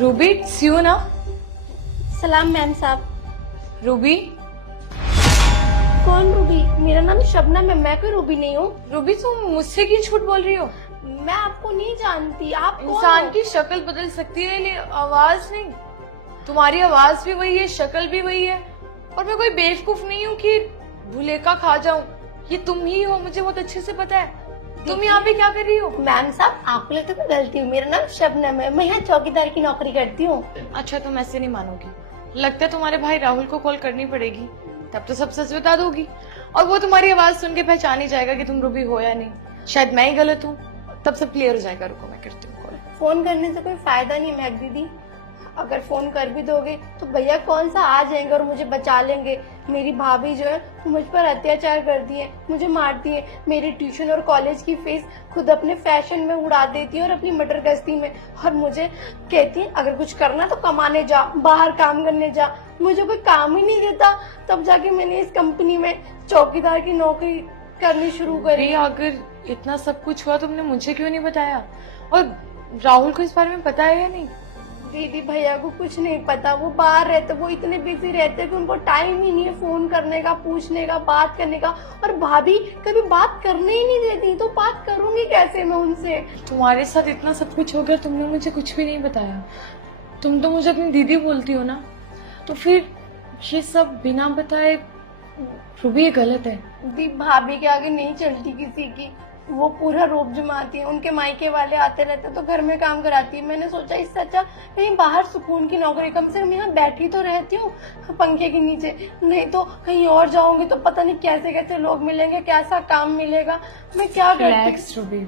Ruby it's you ना? सलाम ma'am साहब। रूबी, कौन रूबी? मेरा नाम शबनम है, मैं कोई रूबी नहीं हूँ। रूबी तुम मुझसे क्यों झूठ बोल रही हो? मैं आपको नहीं जानती, आप कौन इंसान हो? की शक्ल बदल सकती है लेकिन आवाज नहीं। तुम्हारी आवाज भी वही है, शक्ल भी वही है, और मैं कोई बेवकूफ नहीं हूँ कि भुलेखा खा जाऊं। ये तुम ही हो, मुझे बहुत अच्छे से पता है। तुम यहाँ पे क्या कर रही हो? मैम साहब आपको लगता है मैं गलती हूँ, मेरा नाम शबनम है, मैं यहाँ चौकीदार की नौकरी करती हूँ। अच्छा, तुम ऐसे नहीं मानोगी। लगता है तुम्हारे भाई राहुल को कॉल करनी पड़ेगी, तब तो सब सच बता दोगी, और वो तुम्हारी आवाज सुन के पहचान ही जाएगा कि तुम रूबी हो या नहीं। शायद मैं ही गलत हूँ, तब सब क्लियर हो जाएगा। रुको मैं करती हूँ कॉल। फोन करने से कोई फायदा नहीं महक दीदी, अगर फोन कर भी दोगे तो भैया कौन सा आ जाएंगे और मुझे बचा लेंगे। मेरी भाभी जो है वो मुझ पर अत्याचार करती है, मुझे मारती है, मेरी ट्यूशन और कॉलेज की फीस खुद अपने फैशन में उड़ा देती है और अपनी मटर गश्ती में, और मुझे कहती है अगर कुछ करना तो कमाने जा, बाहर काम करने जा। मुझे कोई काम ही नहीं देता, तब जाके मैंने इस कंपनी में चौकीदार की नौकरी करनी शुरू करी। अगर इतना सब कुछ हुआ तुमने मुझे क्यों नहीं बताया? और राहुल को इस बारे में पता है या नहीं? दीदी भैया को कुछ नहीं पता, वो बाहर रहते, वो इतने बिजी रहते कि उनको टाइम ही नहीं है फोन करने का, पूछने का, बात करने का। और भाभी कभी बात करने ही नहीं देती, तो बात करूंगी कैसे मैं उनसे? तुम्हारे साथ इतना सब कुछ हो गया, तुमने मुझे कुछ भी नहीं बताया। तुम तो मुझे अपनी दीदी बोलती हो ना, तो फिर ये सब बिना बताए रूबी ये गलत है। दी भाभी के आगे नहीं चलती किसी की, वो पूरा रोब जमाती है, उनके मायके वाले आते रहते तो घर में काम कराती है। मैंने सोचा इससे अच्छा कहीं बाहर सुकून की नौकरी, कम से कम यहाँ बैठी तो रहती हूँ पंखे के नीचे, नहीं तो कहीं और जाऊंगी तो पता नहीं कैसे कैसे लोग मिलेंगे, कैसा काम मिलेगा, मैं क्या रिलैक्स रूबी,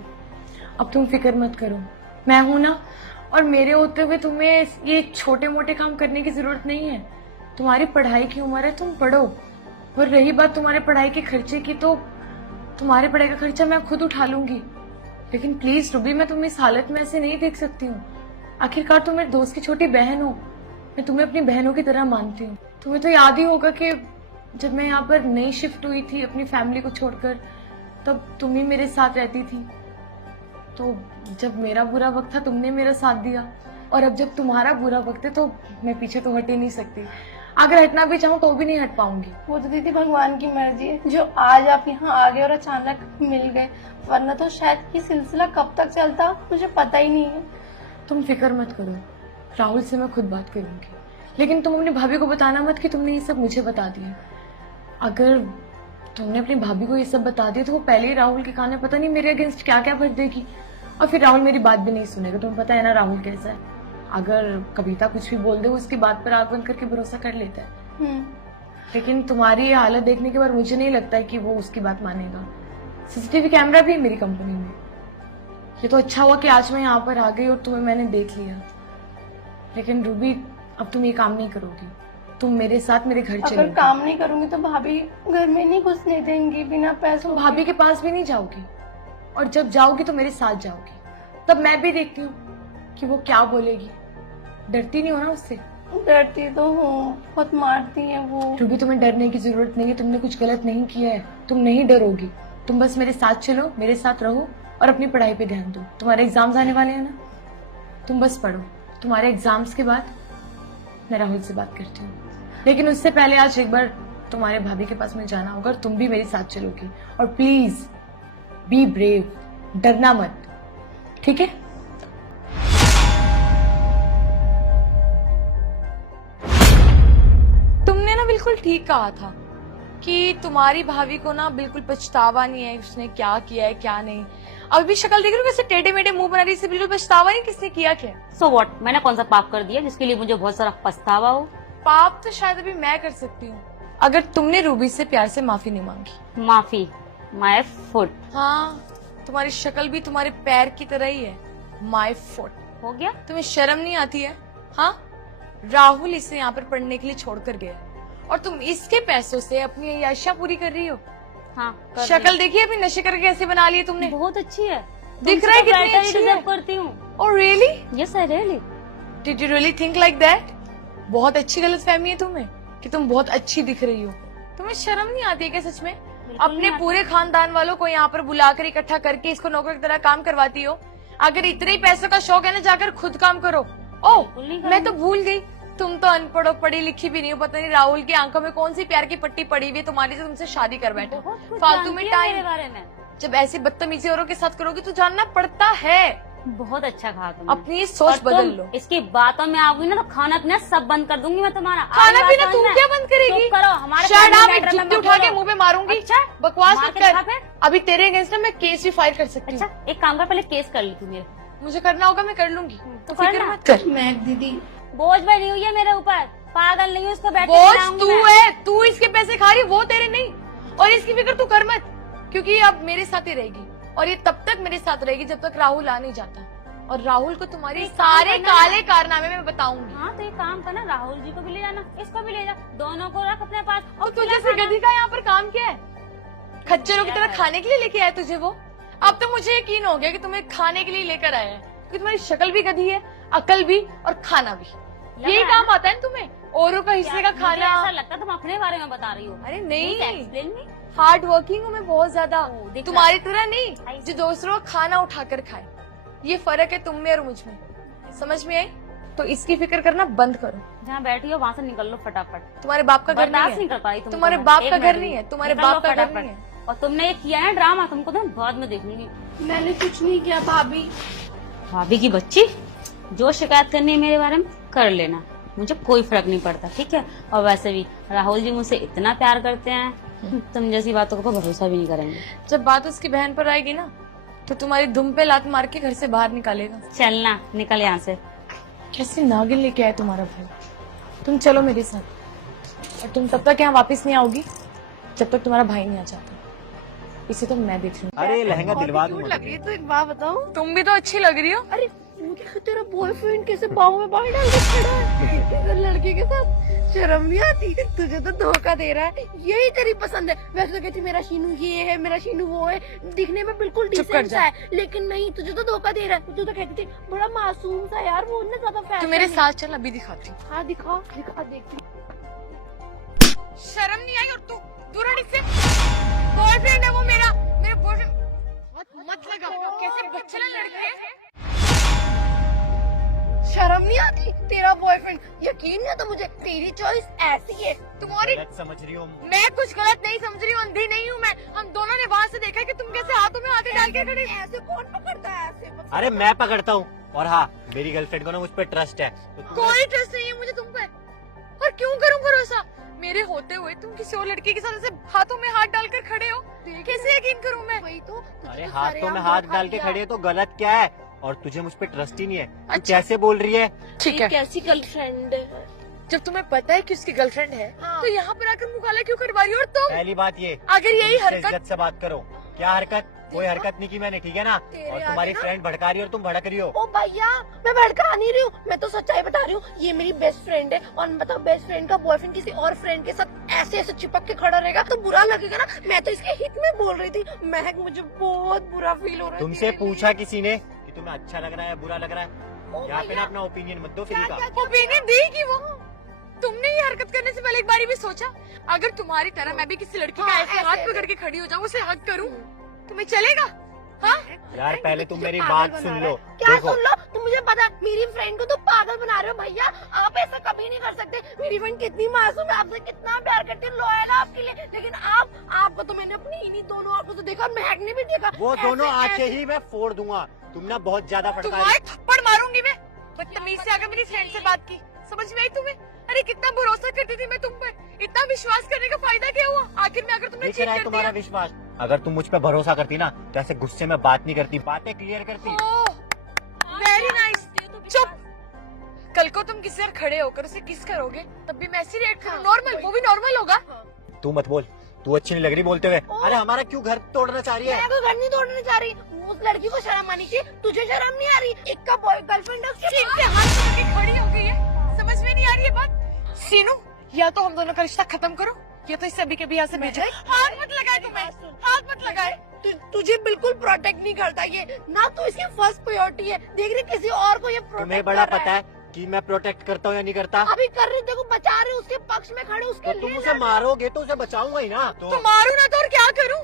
अब तुम फिक्र मत करो, मैं हूं ना। और मेरे होते हुए तुम्हें ये छोटे मोटे काम करने की जरूरत नहीं है। तुम्हारी पढ़ाई की उम्र है, तुम पढ़ो। और रही बात तुम्हारे पढ़ाई के खर्चे की, तो तुम्हारे पढ़ाई का खर्चा मैं खुद उठा लूंगी। लेकिन प्लीज रूबी, मैं तुम्हें इस हालत में ऐसे नहीं देख सकती हूँ। आखिरकार तुम मेरे दोस्त की छोटी बहन हो, मैं तुम्हें अपनी बहनों की तरह मानती हूँ। तुम्हें तो याद ही होगा कि जब मैं यहाँ पर नई शिफ्ट हुई थी अपनी फैमिली को छोड़कर, तब तुम ही मेरे साथ रहती थी। तो जब मेरा बुरा वक्त था तुमने मेरा साथ दिया, और अब जब तुम्हारा बुरा वक्त है तो मैं पीछे तो हट ही नहीं सकती। अगर हटना भी चाहूँ तो भी नहीं हट पाऊंगी। वो तो दीदी भगवान की मर्जी है, जो आज आप यहाँ आ गए और अचानक मिल गए, वरना तो शायद ये सिलसिला कब तक चलता मुझे पता ही नहीं है। तुम फिक्र मत करो, राहुल से मैं खुद बात करूंगी। लेकिन तुम अपनी भाभी को बताना मत कि तुमने ये सब मुझे बता दिया। अगर तुमने अपनी भाभी को ये सब बता दिया तो वो पहले ही राहुल के कान में पता नहीं मेरे अगेंस्ट क्या क्या भर देगी, और फिर राहुल मेरी बात भी नहीं सुनेगा। तुम्हें पता है ना राहुल कैसा है, अगर कविता कुछ भी बोल दे वो उसकी बात पर आंख बंद करके भरोसा कर लेता है। लेकिन तुम्हारी ये हालत देखने के बाद मुझे नहीं लगता है कि वो उसकी बात मानेगा। सीसीटीवी कैमरा भी है मेरी कंपनी में। ये तो अच्छा हुआ कि आज मैं यहाँ पर आ गई और तुम्हें मैंने देख लिया। लेकिन रूबी, अब तुम ये काम नहीं करोगी, तुम मेरे साथ मेरे घर चलोगी। अगर काम नहीं करूंगी तो भाभी घर में नहीं घुसने देंगी बिना पैसों। भाभी के पास भी नहीं जाओगी, और जब जाओगी तो मेरे साथ जाओगी। तब मैं भी देखती हूँ कि वो क्या बोलेगी। डरती नहीं हो ना उससे? डरती तो हूँ, बहुत मारती है वो। रूबी, तुम्हें डरने की जरूरत नहीं है, तुमने कुछ गलत नहीं किया है, तुम नहीं डरोगी। तुम बस मेरे साथ चलो, मेरे साथ रहो और अपनी पढ़ाई पे ध्यान दो। तुम्हारे एग्जाम्स आने वाले हैं ना, तुम बस पढ़ो। तुम्हारे एग्जाम्स के बाद मैं राहुल से बात करती हूँ, लेकिन उससे पहले आज एक बार तुम्हारे भाभी के पास में जाना होगा और तुम भी मेरे साथ चलोगी। और प्लीज बी ब्रेव, डरना मत, ठीक है? तुमने ना बिल्कुल ठीक कहा था कि तुम्हारी भाभी को ना बिल्कुल पछतावा नहीं है उसने क्या किया है क्या नहीं। अभी भी शक्ल देख रही हो कैसे टेढ़े मेढ़े मुंह बना रही है, बिल्कुल पछतावा नहीं किसने किया क्या। सो व्हाट, मैंने कौन सा पाप कर दिया जिसके लिए मुझे बहुत सारा पछतावा हो? पाप तो शायद अभी मैं कर सकती हूँ, अगर तुमने रूबी से प्यार से माफी नहीं मांगी। माफी? My foot. हाँ, तुम्हारी शक्ल भी तुम्हारे पैर की तरह ही है, माय फुट। हो गया? तुम्हें शर्म नहीं आती है? हाँ, राहुल इसे यहाँ पर पढ़ने के लिए छोड़कर गया और तुम इसके पैसों से अपनी अय्याशियां पूरी कर रही हो। हाँ, शक्ल देखिए अभी नशे करके कैसे बना ली है तुमने। बहुत अच्छी है, दिख रहा है कितनी अच्छी है। डिजर्व करती हूँ। Oh really? Yes I really. Did you really think like that? बहुत अच्छी गलतफहमी है तुम्हें कि तुम बहुत अच्छी दिख रही हो। तुम्हें शर्म नहीं आती है क्या सच में? अपने पूरे खानदान वालों को यहाँ पर बुलाकर इकट्ठा करके इसको नौकर की तरह काम करवाती हो। अगर इतने ही पैसों का शौक है ना, जाकर खुद काम करो। ओ बिल्कुल नहीं मैं तो भूल गई, तुम तो अनपढ़ हो, पढ़ी लिखी भी नहीं हो। पता नहीं राहुल की आंखों में कौन सी प्यार की पट्टी पड़ी हुई है तुम्हारी से तुमसे शादी कर बैठे। बहुत कुछ फालतू में जानती है मेरे टाइम, बारे में। जब ऐसी बदतमीजी औरों के साथ करोगी तो जानना पड़ता है। बहुत अच्छा कहा तुमने। अपनी ये सोच और बदल तुम लो। इसकी बातों में आओगी ना तो खाना पीना सब बंद कर दूंगी मैं तुम्हारा। खाना आज पीना बात तुम समझ क्या में? बंद करेगी? चुप करो, हमारे Shut family up, matter एक में जुत्ती मत उठा के बोलो। मुंह पे मारूंगी। अच्छा, बकवास मार मत के कर। दिखा फिर। अभी तेरे अगेंस्ट मैं केस भी फाइल कर सकती हूँ। अच्छा एक काम कर, पहले केस कर ली तू मेरे। मुझे करना होगा, मैं कर लूंगी, तो करना। फिक्र मत कर। महक दीदी बोझ बैठी हुई है मेरे ऊपर, पागल नहीं हूँ उसको बैठ के बोझ खिलाऊंगी तू मैं। है, तू इसके पैसे खा रही, वो तेरे नहीं। और इसकी फिक्र तू कर मत, क्योंकि ये अब मेरे साथ ही रहेगी, और ये तब तक मेरे साथ रहेगी जब तक राहुल आ नहीं जाता। और राहुल को तुम्हारे सारे काले कारनामे में बताऊंगी। हाँ तो एक काम करना, राहुल जी को भी ले जाना, इसको भी ले जा, दोनों को रख अपने पास। और और तुझे से गधी का यहाँ पर काम क्या है? खच्चरों की तरह खाने के लिए लेके आया तुझे वो? अब तो मुझे यकीन हो गया कि तुम्हें खाने के लिए लेकर आया है, क्योंकि तुम्हारी शक्ल भी गधी है, अकल भी और खाना भी। लगा ये है काम ना? आता है ना तुम्हें, औरों का हिस्से का मुझे खाना। ऐसा लगता है तुम अपने बारे में बता रही हो। अरे नहीं, एक्सप्लेन मी। हार्ड वर्किंग हूँ मैं बहुत ज्यादा, ओ, दिख तुम्हारी तरह नहीं आई जो दूसरों का खाना उठाकर खाए। ये फर्क है तुम में और मुझ में, समझ में आई? तो इसकी फिक्र करना बंद करो। जहाँ बैठी हो वहाँ से निकल लो फटाफट। तुम्हारे बाप का घर बर्दाश्त नहीं नहीं है, कर पाई तुम। तुम्हारे बाप का घर नहीं है, तुम्हारे बाप का घर नहीं है। और तुमने ये किया है ड्रामा, तुमको तो मैं बाद में देखूंगी। मैंने कुछ नहीं किया भाभी। भाभी की बच्ची, जो शिकायत करनी है मेरे बारे में कर लेना, मुझे कोई फर्क नहीं पड़ता, ठीक है। और वैसे भी राहुल जी मुझसे इतना प्यार करते हैं, तुम जैसी बातों को भरोसा भी नहीं करेंगे। जब बात उसकी बहन पर आएगी ना, तो तुम्हारी दुम पे लात मार के घर से बाहर निकालेगा। चलना, निकल यहाँ से। कैसे नागिन लेके आए तुम्हारा भाई। तुम चलो मेरे साथ, और तुम तब तक यहाँ वापस नहीं आओगी जब तक तुम्हारा भाई नहीं आ जाता। इसे तो मैं देख लूंगी। अरे लहंगा दिलवा क्यूट दूंगा। लग रही है, तो एक बात बताऊं। तुम भी तो अच्छी लग रही हो। अरे मुझे तेरा बॉयफ्रेंड कैसे बाहों में बाहर डाल के खड़ा है इधर लड़के के साथ? शर्म नहीं आती? तुझे तो धोखा दे रहा है, यही तेरी पसंद है। वैसे तो कहती मेरा शीनू ये है, मेरा शीनू वो है, दिखने में बिल्कुल चुप कर डिसेंट जा। सा है, लेकिन नहीं, तुझे तो धोखा दे रहा है। तू तो कहती थी बड़ा मासूम सा यार, वो ना ज्यादा तू फैशन मेरे है। साथ चल, अभी दिखाती हूँ। हाँ दिखा दिखा, देखती। शर्म नहीं आई? और तू दूर हट इससे। बॉयफ्रेंड है वो मेरा, मेरा बॉयफ्रेंड। मत लगा, कैसे बच्चे लड़के हैं। शर्म नहीं आती? तेरा बॉयफ्रेंड, यकीन नहीं आता मुझे, तेरी चॉइस ऐसी है। तुम्हारी, गलत समझ रही हो। मैं कुछ गलत नहीं समझ रही हूँ, अंधी नहीं हूँ मैं। हम दोनों ने वहाँ से देखा कि तुम कैसे हाथों में हाथ डाल के खड़े। ऐसे कौन पकड़ता है? ऐसे अरे मैं पकड़ता हूँ। और हाँ, मेरी गर्लफ्रेंड को ना मुझ पर ट्रस्ट है, तो तुम्हें- कोई ट्रस्ट नहीं है मुझे तुम पे, और क्यों करूं भरोसा? मेरे होते हुए तुम किसी और लड़के के साथ ऐसे हाथों में हाथ डालकर खड़े हो, कैसे यकीन करूं मैं? वही तो, तुझे अरे तो हाथों सरेआम में हाथ धोखा डाल के दिया। खड़े तो गलत क्या है? और तुझे मुझ पे ट्रस्ट ही नहीं है, तू अच्छा। कैसे बोल रही है? ठीक है, कैसी गर्लफ्रेंड है? जब तुम्हें पता है कि उसकी गर्लफ्रेंड है, हाँ। तो यहाँ पर आकर मुकाला क्यों करवा रही हो? और तुम पहली बात ये, अगर यही मुझसे हरकत, इज्जत से बात करो। क्या हरकत? कोई हरकत नहीं की मैंने, ठीक है ना? तेरे और आगे तुम्हारी ना- फ्रेंड भड़का रही है और तुम भड़क रही हो। ओ भैया, मैं भड़का नहीं रही हूँ, मैं तो सच्चाई बता रही हूँ। ये मेरी बेस्ट फ्रेंड है, और बताओ बेस्ट फ्रेंड का बॉयफ्रेंड किसी और फ्रेंड के साथ ऐसे ऐसे चिपक के खड़ा रहेगा तो बुरा लगेगा ना। मैं तो इसके हित में बोल रही थी। महक, मुझे बहुत बुरा फील हो रहा है। तुमसे तेरे लिए। पूछा किसी ने कि तुम्हें अच्छा लग रहा है बुरा लग रहा है? ओ यहाँ पे ना भैया, अपना ओपिनियन मत दो फ्री क्या- का। क्या- क्या- ओपिनियन देगी वो? तुमने ये हरकत करने से पहले एक बारी भी सोचा? अगर तुम्हारी तरह मैं भी किसी लड़की का हाँ, ऐसे ऐसे- हाथ पकड़ के खड़ी हो जाऊँ, उसे हक करूँ, तुम्हें चलेगा? हाँ, यार पहले तुम तुझे मेरी पागल बात बना सुन रहा लो। है। क्या देखो, सुन लो? तुम मुझे पता, मेरी फ्रेंड को तो पागल बना रहे हो भैया। आप ऐसा कभी नहीं कर सकते। मेरी फ्रेंड कितनी मासूम है, आपसे कितना प्यार करती है, लॉयल है आपके लिए, लेकिन आपको तो मैंने अपनी इन्हीं दोनों आंखों से देखा, महक ने भी देखा। वो ऐसे- दोनों आंखें ऐसे- ही मैं फोड़ दूंगा। तुम ना बहुत ज्यादा फटका तुम्हारे थप्पड़ मारूंगी मैं, बदतमीज से अगर मेरी फ्रेंड से बात की। समझ में आई तुम्हें? अरे कितना भरोसा करती थी मैं तुम पर, इतना विश्वास करने का फायदा क्या हुआ? आखिर में अगर तुमने दिख चीट रहा है कर तुम्हारा दिया। विश्वास। अगर तुम मुझ पे भरोसा करती ना तो ऐसे गुस्से में बात नहीं करती, बातें क्लियर करती। Very nice. चुप। कल को तुम किसी और खड़े होकर उसे किस करोगे, तब भी मैं ऐसे रिएक्ट करूँ नॉर्मल, वो भी नॉर्मल होगा। तू मत बोल, तू अच्छी नहीं लग रही बोलते हुए। अरे हमारा क्यों घर तोड़ना चाह रही है? मैं तो घर नहीं तोड़ने जा रही। उस लड़की को शर्म आनी चाहिए, तुझे शर्म नहीं आ रही? एक का बॉय गर्लफ्रेंड है उसके सीन पास। से हाथ पकड़ के खड़ी हो गई है, समझ में नहीं आ रही है बात? सीनू, या तो हम दोनों का रिश्ता खत्म करो, या तो इसे अभी के भी यहाँ से भेजो। हाथ मत लगाए तुम्हें, हाथ मत लगाए। तुझे बिल्कुल प्रोटेक्ट नहीं करता ये ना, तो इसकी फर्स्ट प्रायोरिटी है। देख रही किसी और को ये तुम्हें प्रोटेक्ट बड़ा कर रहा पता है कि मैं प्रोटेक्ट करता हूँ या नहीं करता? अभी कर रही, देखो बचा रहे, उसके पक्ष में खड़े, उसके तो तुम लिए उसे लड़ रहे। मारोगे तो उसे बचाऊंगा ही ना। तो मारू ना तो और क्या करूं?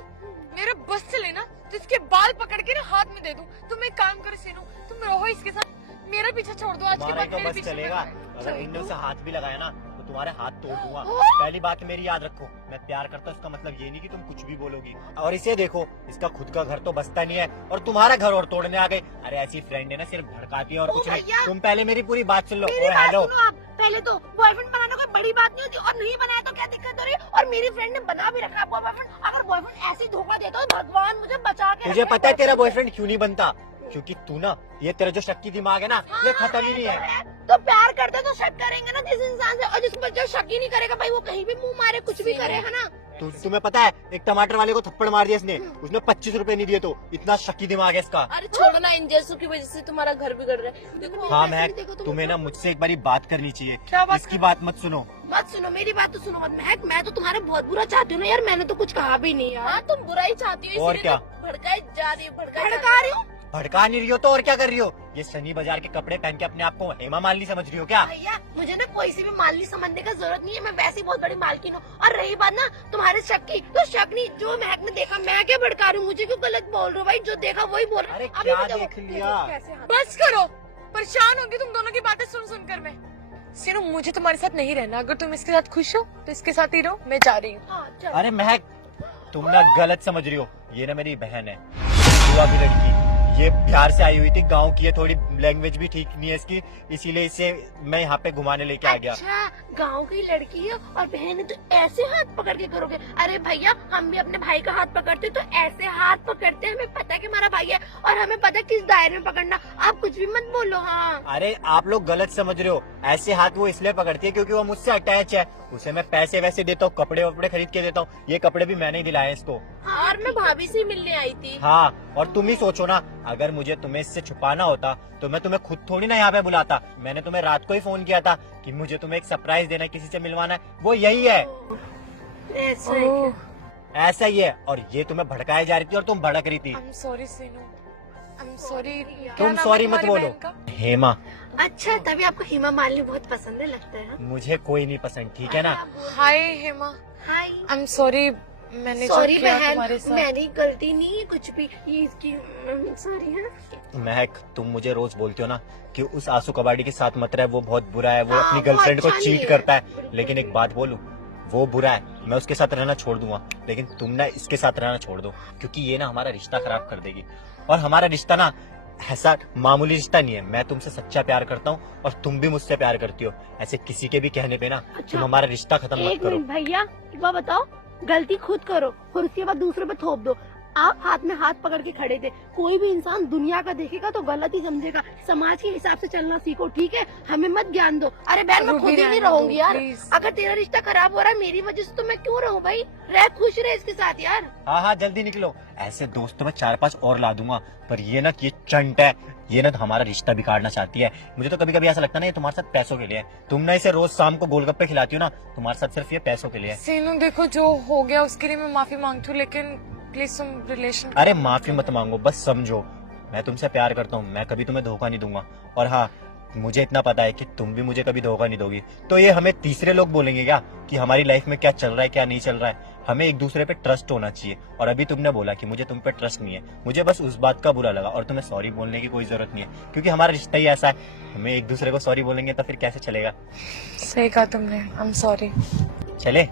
मेरे बस से लेना तो इसके बाल पकड़ के ना हाथ में दे दूं। तुम एक काम करो सीनू, तुम रहो इसके साथ, मेरा पीछे छोड़ दो, आज के तुम्हारा बाद तो मेरे बस पीछे चलेगा। मत अगर पड़ो। इनने उसे हाथ भी लगाया ना तो तुम्हारे हाथ तोड़ दूंगा। पहली बात मेरी याद रखो, मैं प्यार करता हूँ इसका मतलब ये नहीं कि तुम कुछ भी बोलोगी। और इसे देखो, इसका खुद का घर तो बसता नहीं है और तुम्हारा घर और तोड़ने आ गए। अरे ऐसी फ्रेंड है ना, सिर्फ भड़काती है और कुछ नहीं। भैया। तुम पहले मेरी पूरी बात सुन लो। मेरी ओए बात हेलो, सुनो आप। पहले तो बॉयफ्रेंड बनाना कोई बड़ी बात नहीं होती, और नहीं बनाया तो क्या दिक्कत हो रही है? और मेरी फ्रेंड ने बना भी रखा आपको बॉयफ्रेंड। अगर बॉयफ्रेंड ऐसे ही धोखा देता है, भगवान मुझे बचा के तुझे रखे। पता है तेरा बॉयफ्रेंड क्यों नहीं बनता? क्योंकि तू ना, ये तेरा जो शक्की दिमाग है ना, ये खत्म ही नहीं है। तो प्यार करते तो शक करेंगे ना जिस इंसान से, और जिस पर जो शक ही नहीं करेगा भाई, वो कहीं भी मुंह मारे कुछ भी करे, है ना? तुम्हें पता है, एक टमाटर वाले को थप्पड़ मार दिया इसने, उसने 25 रुपए नहीं दिए। तो इतना शक्की दिमाग है इसका। अरे छोड़ो ना, इन जैसों की वजह से तुम्हारा घर बिगड़ रहा है। देखो हाँ पैसे महक, भी देखो तुम तुम्हें ना मुझसे एक बारी बात करनी चाहिए। क्या बात इसकी बात मत सुनो। मत सुनो, मेरी बात तो सुनो मत। महक, मैं तो तुम्हारा बहुत बुरा चाहती हूँ ना यार, मैंने तो कुछ कहा भी नहीं यार। हाँ, तुम बुराई चाहती हो, और इसीलिए क्या? तो भड़काई जा रही हो, भड़का रही हूँ भड़का नहीं रही हो तो और क्या कर रही हो? ये शनि बाजार के कपड़े पहन के अपने आप को हेमा मालिनी समझ रही हो क्या? भैया, मुझे ना कोई से भी मालनी समझने का जरूरत नहीं है, मैं वैसे ही बहुत बड़ी मालकिन हूँ। और रही बात ना तुम्हारे शक की, तो शक नहीं, जो महक ने देखा, मैं क्या भड़का रही हूँ? मुझे क्यों गलत बोल रहे हो भाई? जो देखा वही बोल रहा अरे हूँ। क्या भी देखो, देख लिया? देखो कैसे हाथ- बस करो, परेशान होगी तुम दोनों की बातें सुन सुनकर मैं। सीनू, मुझे तुम्हारे साथ नहीं रहना। अगर तुम इसके साथ खुश हो तो इसके साथ ही रहो, मैं जा रही हूँ। हाँ, चल। अरे महक, तुम ना गलत समझ रही हो। ये ना मेरी बहन है, बुआ की लड़की। ये प्यार से आई हुई थी, गांव की है, थोड़ी लैंग्वेज भी ठीक नहीं है इसकी, इसीलिए इसे मैं यहाँ पे घुमाने लेके आ गया। अच्छा, गांव की लड़की है और बहन है, तो ऐसे हाथ पकड़ के करोगे? अरे भैया, हम भी अपने भाई का हाथ पकड़ते तो ऐसे हाथ पकड़ते हैं। हमें पता है कि हमारा भाई है और हमें पता है किस दायरे में पकड़ना। आप कुछ भी मत बोलो। हाँ, अरे आप लोग गलत समझ रहे हो। ऐसे हाथ वो इसलिए पकड़ती है क्योंकि वो मुझसे अटैच है। उसे मैं पैसे वैसे देता हूँ, कपड़े वपड़े खरीद के देता हूँ। ये कपड़े भी मैंने ही दिलाए इसको। और मैं भाभी से मिलने आई थी। हाँ, और तुम ही सोचो ना, अगर मुझे तुम्हें इससे छुपाना होता तो मैं तुम्हें खुद थोड़ी ना यहाँ पे बुलाता। मैंने तुम्हें रात को ही फोन किया था कि मुझे तुम्हें एक सरप्राइज देना है, किसी से मिलवाना है। वो यही है, ऐसा है ओह, क्या? ऐसा ही है। और ये तुम्हें भड़काए जा रही थी और तुम भड़क रही थी। I am sorry Seenu, I am sorry. तुम सॉरी मत बोलो। हेमा, अच्छा, तभी आपको हेमा मालिनी बहुत पसंद है लगता है। मुझे कोई नहीं पसंद, ठीक है ना? हाय हेमा, हाय। आई एम सॉरी, मैंने जो सॉरी किया बहन, तुम्हारे साथ। मेरी गलती नहीं है कुछ भी, ये इसकी सॉरी है। महक, तुम मुझे रोज बोलती हो ना कि उस आंसू कबाड़ी के साथ मत रहे, वो बहुत बुरा है, वो हाँ, अपनी वो गर्लफ्रेंड को अच्छा नहीं चीट है। करता है। बिल्कुल लेकिन एक नहीं। बात बोलूं, वो बुरा है, मैं उसके साथ रहना छोड़ दूंगा, लेकिन तुम ना इसके साथ रहना छोड़ दो, क्योंकि ये ना हमारा रिश्ता खराब कर देगी। और हमारा रिश्ता ना ऐसा मामूली रिश्ता नहीं है। मैं तुमसे सच्चा प्यार करता हूँ और तुम भी मुझसे प्यार करती हो। ऐसे किसी के भी कहने पे ना तुम हमारा रिश्ता खत्म मत एक करो। मिनट भैया, एक बात बताओ, गलती खुद करो और उसके बाद दूसरे पे थोप दो। आप हाथ में हाथ पकड़ के खड़े थे। कोई भी इंसान दुनिया का देखेगा तो गलत ही समझेगा। समाज के हिसाब से चलना सीखो, ठीक है? हमें मत ज्ञान दो। अरे बहन, मैं खुद ही नहीं रहूंगी यार। प्लीज। अगर तेरा रिश्ता खराब हो रहा है मेरी वजह से, तो मैं क्यों रहूं भाई? रह, खुश रहे इसके साथ यार। हाँ हाँ, जल्दी निकलो। ऐसे दोस्त तो मैं 4-5 और ला दूंगा, पर ये ना, ये चंट है, ये ना हमारा रिश्ता बिगाड़ना चाहती है। मुझे तो कभी कभी ऐसा लगता है ना, ये तुम्हारे साथ पैसों के लिए है। तुम ना इसे रोज शाम को गोलगप्पे खिलाती हो ना, तुम्हारे साथ सिर्फ ये पैसों के लिए है। सीनू देखो, जो हो गया उसके लिए मैं माफी मांगती हूँ, लेकिन प्लीज तुम रिलेशन। अरे माफी मत मांगो, बस समझो मैं तुमसे प्यार करता हूँ, मैं कभी तुम्हें धोखा नहीं दूंगा। और हाँ, मुझे इतना पता है कि तुम भी मुझे कभी धोखा नहीं दोगी। तो ये हमें तीसरे लोग बोलेंगे क्या कि हमारी लाइफ में क्या चल रहा है क्या नहीं चल रहा है? हमें एक दूसरे पे ट्रस्ट होना चाहिए। और अभी तुमने बोला कि मुझे तुम पे ट्रस्ट नहीं है, मुझे बस उस बात का बुरा लगा। और तुम्हें सॉरी बोलने की कोई जरूरत नहीं है, क्योंकि हमारा रिश्ता ही ऐसा है। हमें एक दूसरे को सॉरी बोलेंगे तो फिर कैसे चलेगा? सही कहा तुमने, आई एम सॉरी। चले।